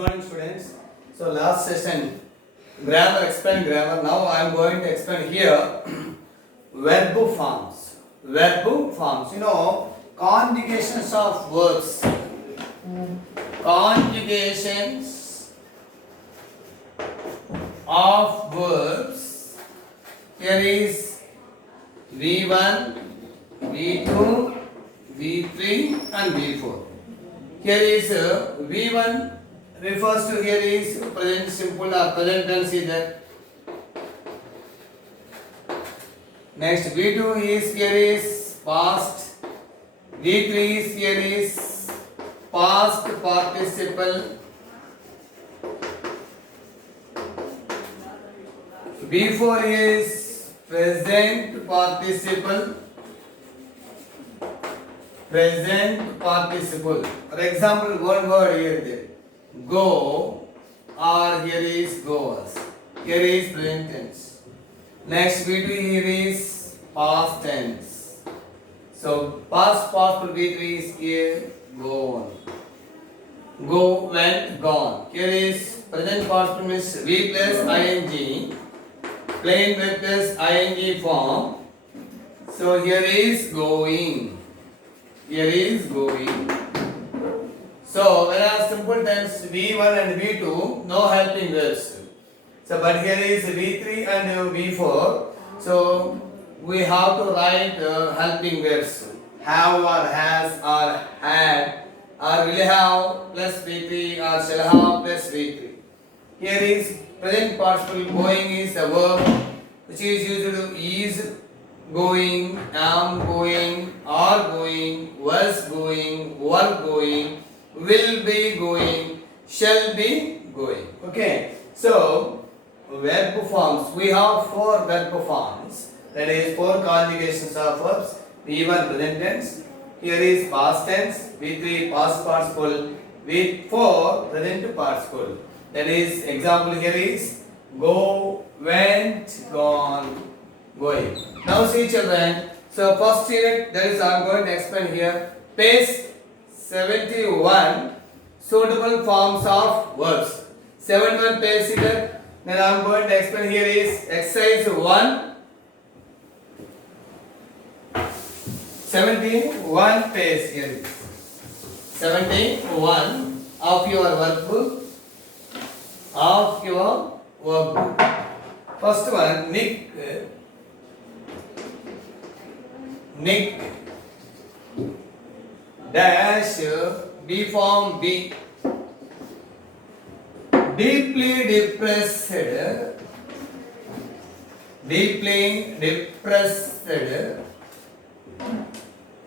morning, students. So last session, grammar, explain grammar. Now I am going to explain here verb forms. Verb forms. You know, conjugations of verbs. Conjugations of verbs. Here is V1, V2, V3 and V4. Here is V1 refers to here is present simple or present tense is there. Next V2 is here is past. V3 is here is past participle. V4 is present participle. Present participle. For example, one word here there. Go or here is goes. Here is present tense. Next V2 here is past tense. So past participle V3 is here go on. Go, went, gone. Here is present participle means V plus ing. Plain verb plus ing form. So here is going. Here is going. So whereas simple tense V1 and V2 no helping verbs. So but here is V3 and V4. So we have to write helping verbs. Have or has or had or will have plus V3 or shall have plus V3. Here is present participle going is the verb which is used to is going, am going, are going, was going, were going, will be going, shall be going. Okay. So verb forms. We have four verb forms. That is four conjugations of verbs. V1 present tense. Here is past tense. V3 past participle. V4 present participle. That is example here is go, went, gone, going. Now see children. So first unit that is I am going to explain here. Page 71 suitable forms of verbs. 71 page here. Then I am going to explain here is exercise 1. 71 page here. 71 of your workbook. Of your workbook. First one, Nick dash B form B. Deeply depressed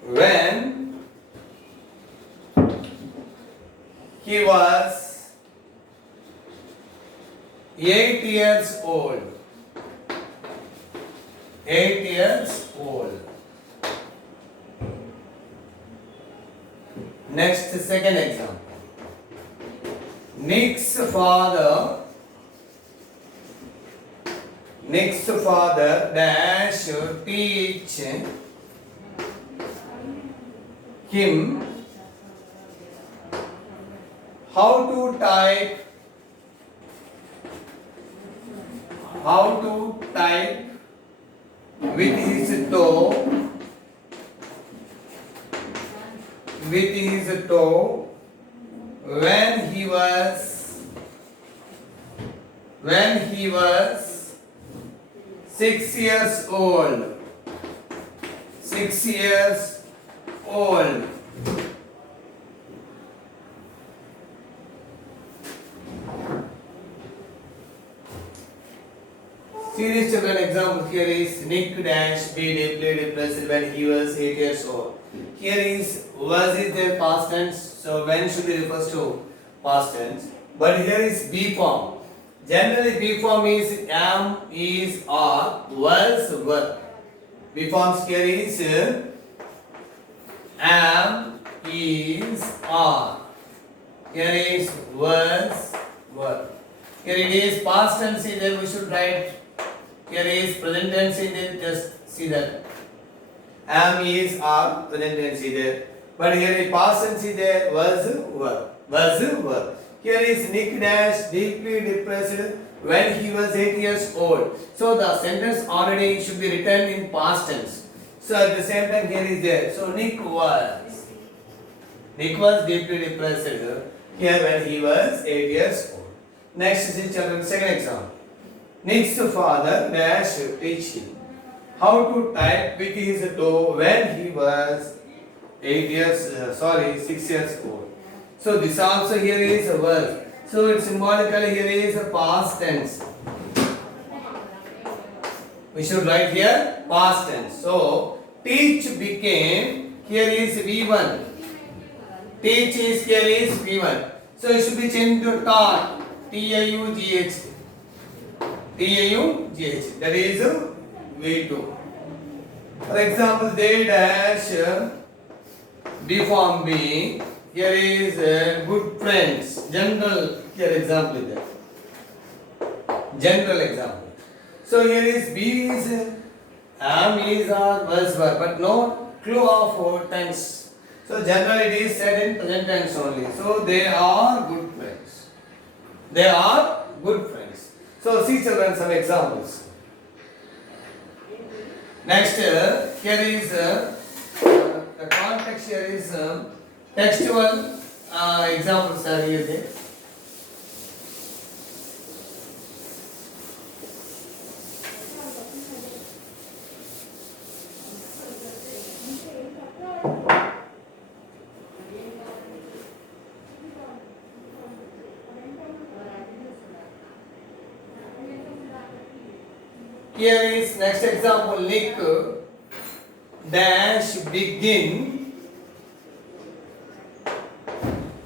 when he was 8 years old. 8 years old. Next, second example. Nick's father dash teach him how to type with his toe when he was 6 years old. 6 years old. Serious children example here is Nick dash be deeply depressed when he was 8 years old. Here is was is their past tense, so when should be refers to past tense. But here is B form. Generally B form is am, is, are, was, were. B forms here is am, is, are. Here is was, were. Here it is past tense is there, we should write. Here is present tense is there, just see that. Am, is, are, present tense is there. But here is past tense is there, was, were. Was, were. Here is Nick dash deeply depressed when he was 8 years old. So the sentence already should be written in past tense. So at the same time here is there. So Nick was deeply depressed here when he was 8 years old. Next is children second example. Nick's father dash teach him how to type with his toe when he was 6 years old. So this also here is a verb. So it's symbolically here is a past tense. We should write here past tense. So teach became here is V1. Teach is here is V1. So it should be changed to taught. T-I-U-G-H. T-I-U-G-H. That is V2. For example, they dash B form B. Here is good friends. General here example is there. General example. So here is B is am is or was verb, but no clue of tense. So generally it is said in present tense only. So they are good friends. They are good friends. So see children some examples. Next here is the context here is textual examples are here there. Here is next example. Nick dash begin.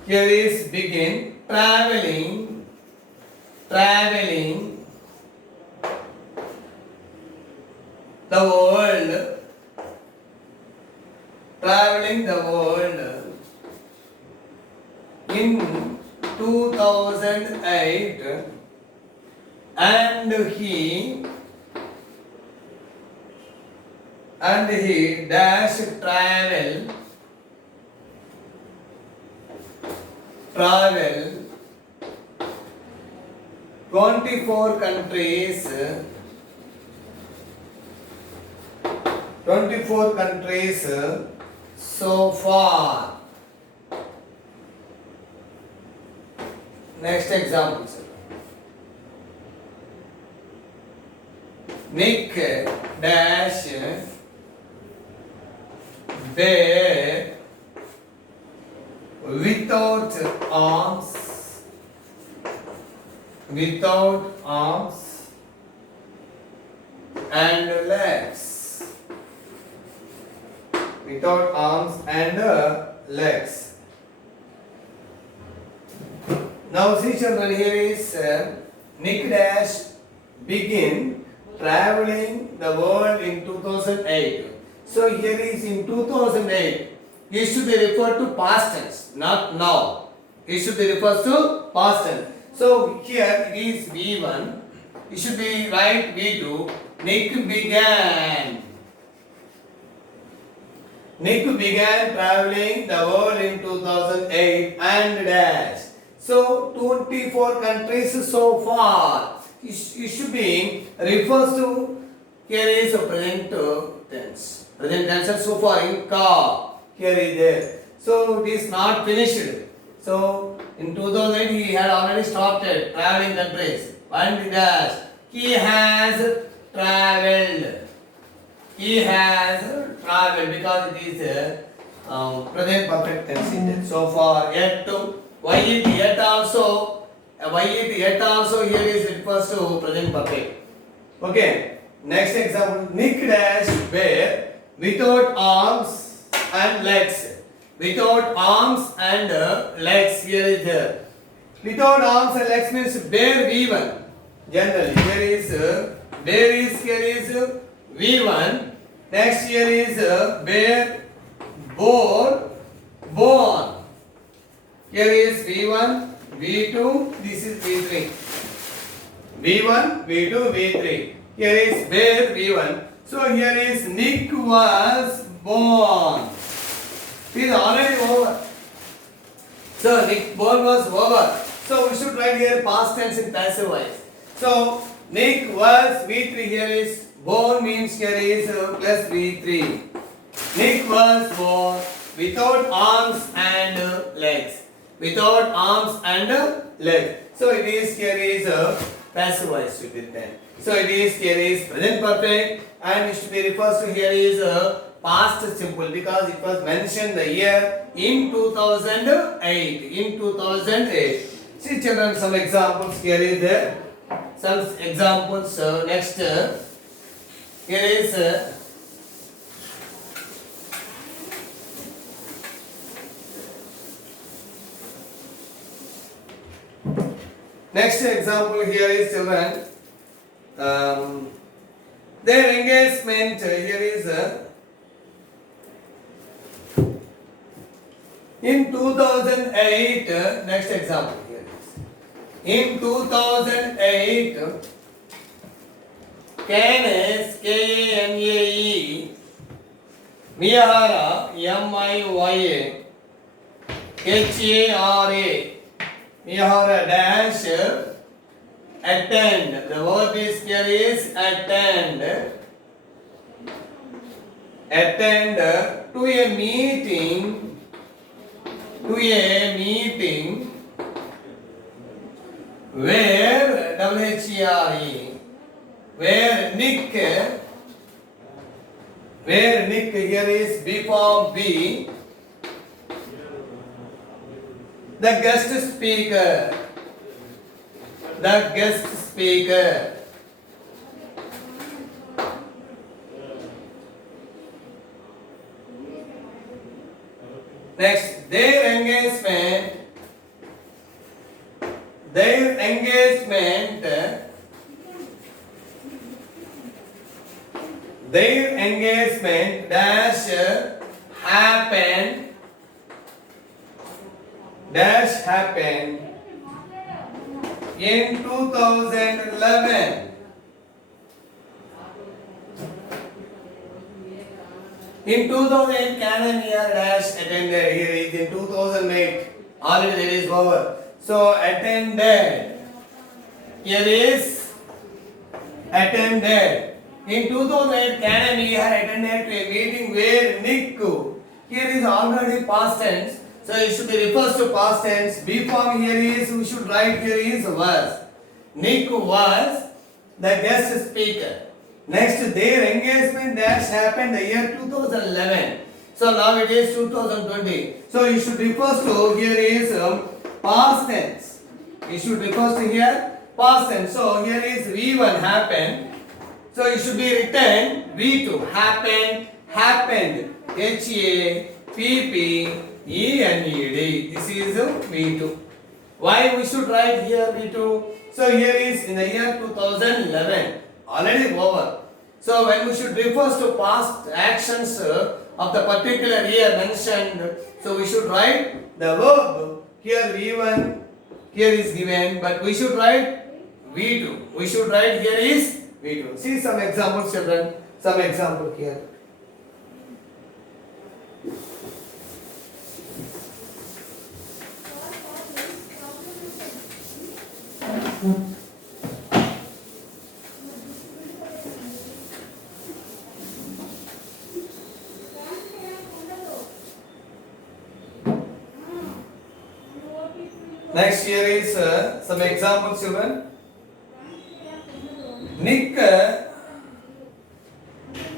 Here is begin traveling the world in 2008 and he dash travel 24 countries so far. Next example, sir. Nick dash bear without arms and legs. Without arms and legs. Now see children, here is Nick dash begin traveling the world in 2008. So here is in 2008. It should be referred to past tense, not now. It should be referred to past tense. So here it is V1. It should be right V2. Nick began traveling the world in 2008 and dash. So 24 countries so far. It should be refers to here is a present tense. Present tense so far in car. Here is there. So it is not finished. So in 2008 he had already started traveling countries. And dash. He has traveled. Because it is present perfect tense in there. So far yet to yet also here is refers to present perfect. Okay. Next example. Nick dash bear without arms and legs. Without arms and legs here is there. Without arms and legs means bear V1. Generally here is bear is here is V1. Next here is bear born. Here is V1, V2, this is V3. V1, V2, V3. Here is bear V1. So here is Nick was born. It is already over. So Nick born was over. So we should write here past tense in passive voice. So Nick was V3 here is born means here is plus V3. Nick was born without arms and legs. Without arms and legs. So it is here is passive voice to be then. So it is here is present perfect and is to be refers to here is past simple because it was mentioned the year in 2008. In 2008. See children, some examples here is there. Some examples next here is next example here is children. Their engagement here is in 2008. Next example here is in 2008. Kanae Kanae Miyahara Miya Hara Miyahara dash attend. The word is here is attend. Attend to a meeting. To a meeting where WHERE where Nick here is B form B, the guest speaker. The guest speaker. Next, their engagement. Their engagement. Their engagement dash happened. Dash happened in 2011. In 2008, Canon year dash attended. Here is in 2008. Already that is over. So attended. Here is attended. In 2008, Canon year attended to a meeting where Nick. Here is already past tense. So it should be refers to past tense. B form here is, we should write here is was. Nick was the guest speaker. Next, their engagement dash happened the year 2011. So now it is 2020. So you should refers to here is past tense. You should refers to here past tense. So here is V1 happened. So it should be written V2 happened, happened. HAPPENED. This is V2. Why we should write here V2? So here is in the year 2011. Already over. So when we should refers to past actions of the particular year mentioned, so we should write the verb. Here V1 here is given, but we should write V2. We should write here is V2. See some examples, children. Some example here. Next here is some examples, children. Nick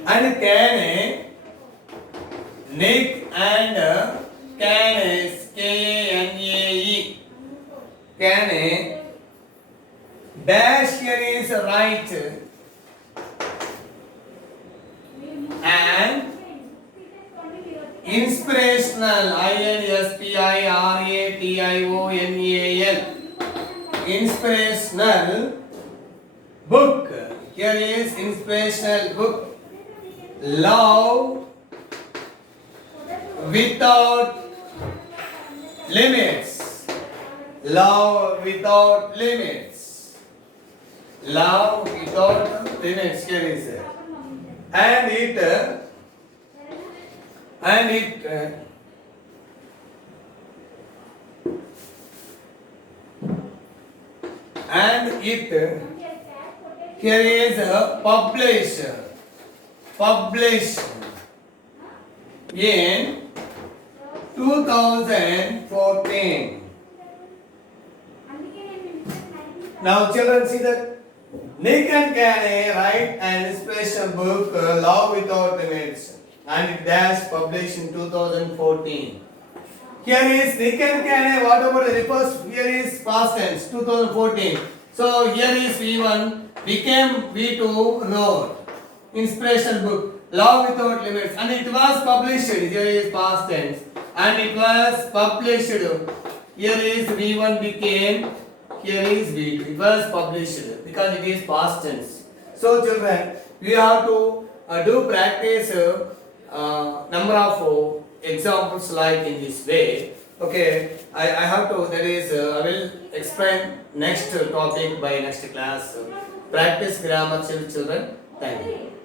and Kane. Nick and Kane. Kane. Kane. Dash here is right. And inspirational. INSPIRATIONAL. Inspirational book. Here is inspirational book. Love without limits. Love without limits. Love without limits. Here is it. And it and it here is published in 2014. Now children, see that Nick and Caney write an inspirational book, Love Without Limits, and it was published in 2014. Here is Nick and Caney, what about the first? Here is past tense, 2014. So here is V1 became V2 wrote inspirational book, Love Without Limits, and it was published. Here is past tense, and it was published. Here is V1 became. Here is V2. It was published because it is past tense. So children, we have to do practice number of examples like in this way. Okay, I have to, that is, I will explain next topic by next class. Practice grammar, children. Thank you.